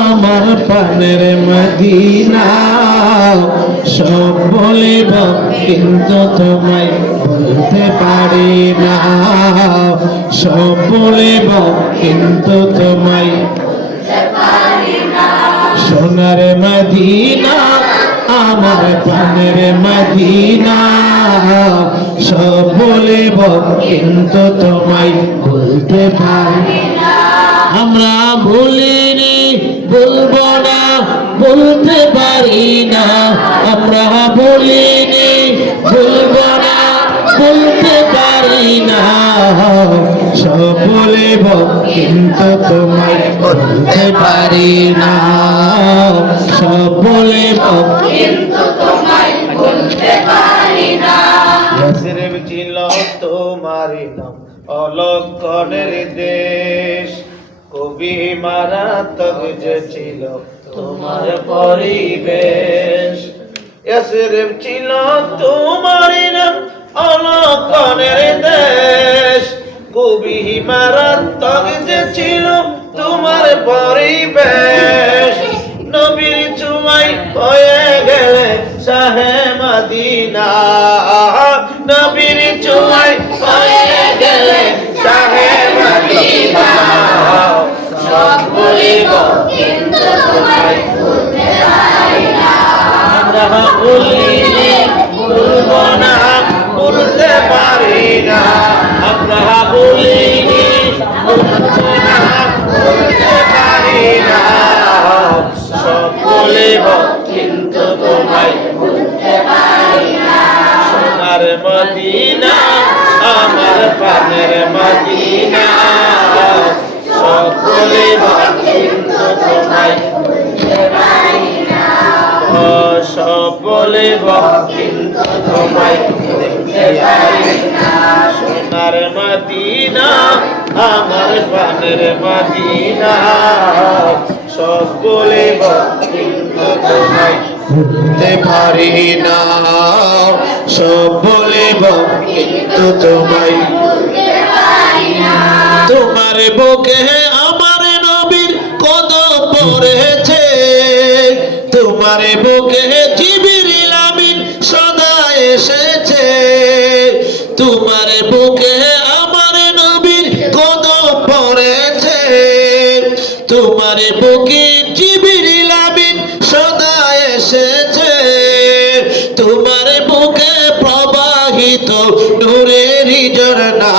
আমার পানের মদিনা। সব বলিব, কিন্তু তোমায় বলতে পারি না। সব বলিব, কিন্তু তোমায় সোনার মদিনা, আমার পানের মদিনা। সব বলিব, কিন্তু তোমায় বলতে পারি আমরা ভুলিনি বলব না, বলতে পারি না। আমরা ভুলিনি বলব না, বলতে পারি না। সব কিন্তু তোমায় বলতে পারি না। সব বলিব নাম অলক্ষণের দেশ। কবি মারাত্মক যে ছিল তোমার পরিবেশ। সিরেব ছিল তোমারি নাম অলক্ষণের দেশ। কবি মারাত্মক যে ছিল তোমার পরিবেশ। নবীর চুমাই হয়ে গেলে মদিনা। মদিনা, আমার পানের মদিনা। কিন্তু তোমায়। বলিব কিন্তু তোমায়। সোনার মদিনা, আমার পানের মদিনা। বলিব কিন্তু তোমায়। বলতে পারি না সব বলিব কিন্তু তোমায় তোমার বুকে আমার নবীর কদম পড়েছে। তোমার বুকে জিবিরিল আমিন সদা এসেছে। তোমার বুকে আমার নবীর কদম পড়েছে। তোমার বুকে জিবিরিল নূরের ঝরনা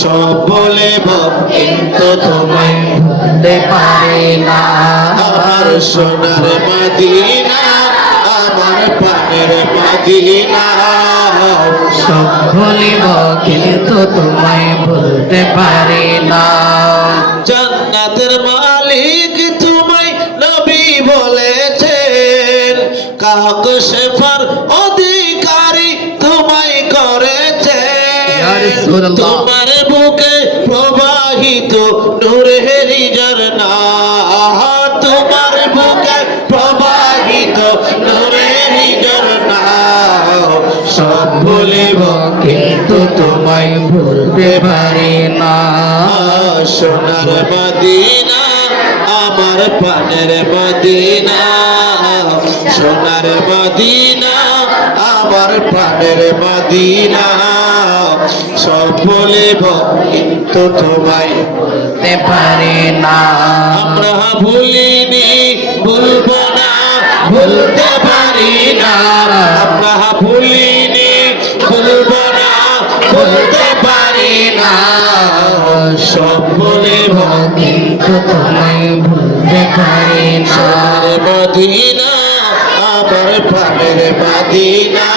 সব বলে কিন্তু তোমায় বলতে পারি না। আমার সোনার মদিনা, আমার পানের মদিনা। সব ভুলিব কিন্তু তোমায় ভুলতে পারি না। জান্নাতের মালিক তোমার বুকে প্রবাহিত নূরের ঝরনা তোমার বুকে প্রবাহিত নূরের ঝরনা সব বলিব কিন্তু তোমায় ভুলতে পারি না। সোনার মদিনা, আমার পানের মদিনা। সোনার মদিনা, আমার পানের মদিনা। সব বলিব কিন্তু তোমায় ভুলতে পারি না। আমরা ভুলিনি, ভুলবো না, ভুলতে পারি না। আমরা ভুলিনি, ভুলবো না, ভুলতে পারি না। সব বলিব কিন্তু তোমায় ভুলতে পারি না। মদিনা আমার প্রাণের মদিনা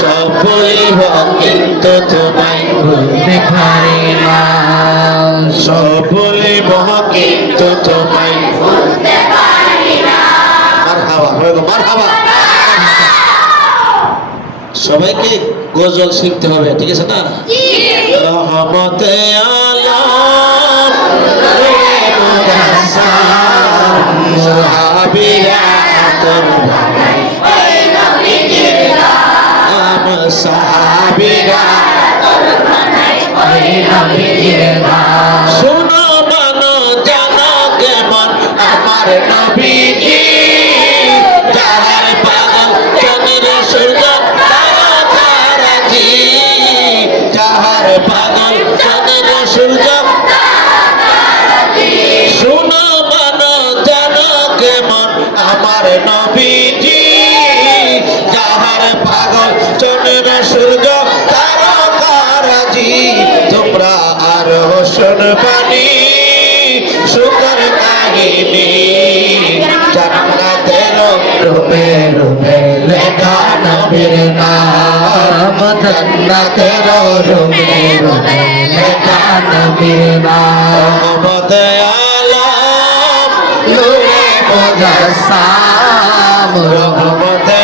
সব বলিব কিন্তু তোমায় ভুলতে পারি না। সব বলিব কিন্তু তোমায় মার হাওয়া মার হাওয়া সবাইকে গজল শিখতে হবে ঠিক আছে না? রহমতে আলম সাহাবিয়াতুল আম সাহাবিরা শোনো মানো জানো নবীজি যাহার পাগল চন্দ্র সূর্য তারা তারাজি যাহার পাগল সূর্য তারকারাজি তোমরা আরও শুনবানি সুন্দর কাহিনী। জান্নাতের রূপে রূপে লেখা নবীর নাম। জন্নতের রূপে রূপে লেখা নবীর নাম। আলম, নূরে মুজাসসাম মোহাম্মদ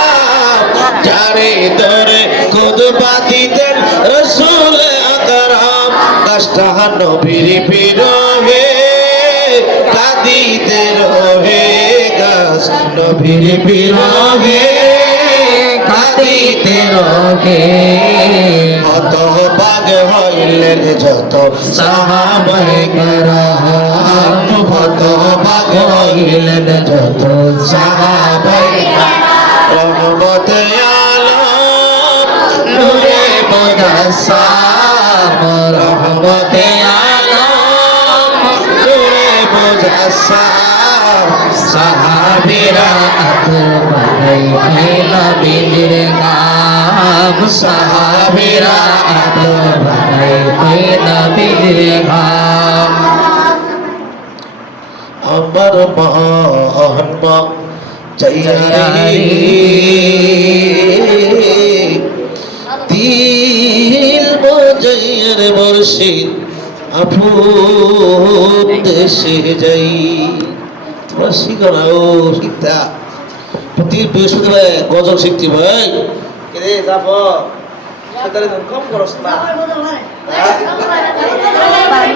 যারে ধরে কদুবা দিতেন রসুলে আকরাম। গাছটা নবীর বিরহে, কাঁদিতে রহে। গাছ নবীর বিরহে, কাঁদিতে রবে কত বাগ হইলেন যত সাহাবাই সাহাবাই কত বাগ হইলেন যত সাহাবাই মুজাসসাম রহমতে আলম। নূরে মুজাসসাম সাহাবীরা হই নবীর নাম। সাহাবীরা নাম। আমার মহাত্মা চাইয়ারি দিল আপন দেশে যাই। তোমরা শিখো না ও শিখতা প্রতি বৃহস্পতিবার গজল শিখছি ভাই। রে যাব? সেটারে কম করস না। আমার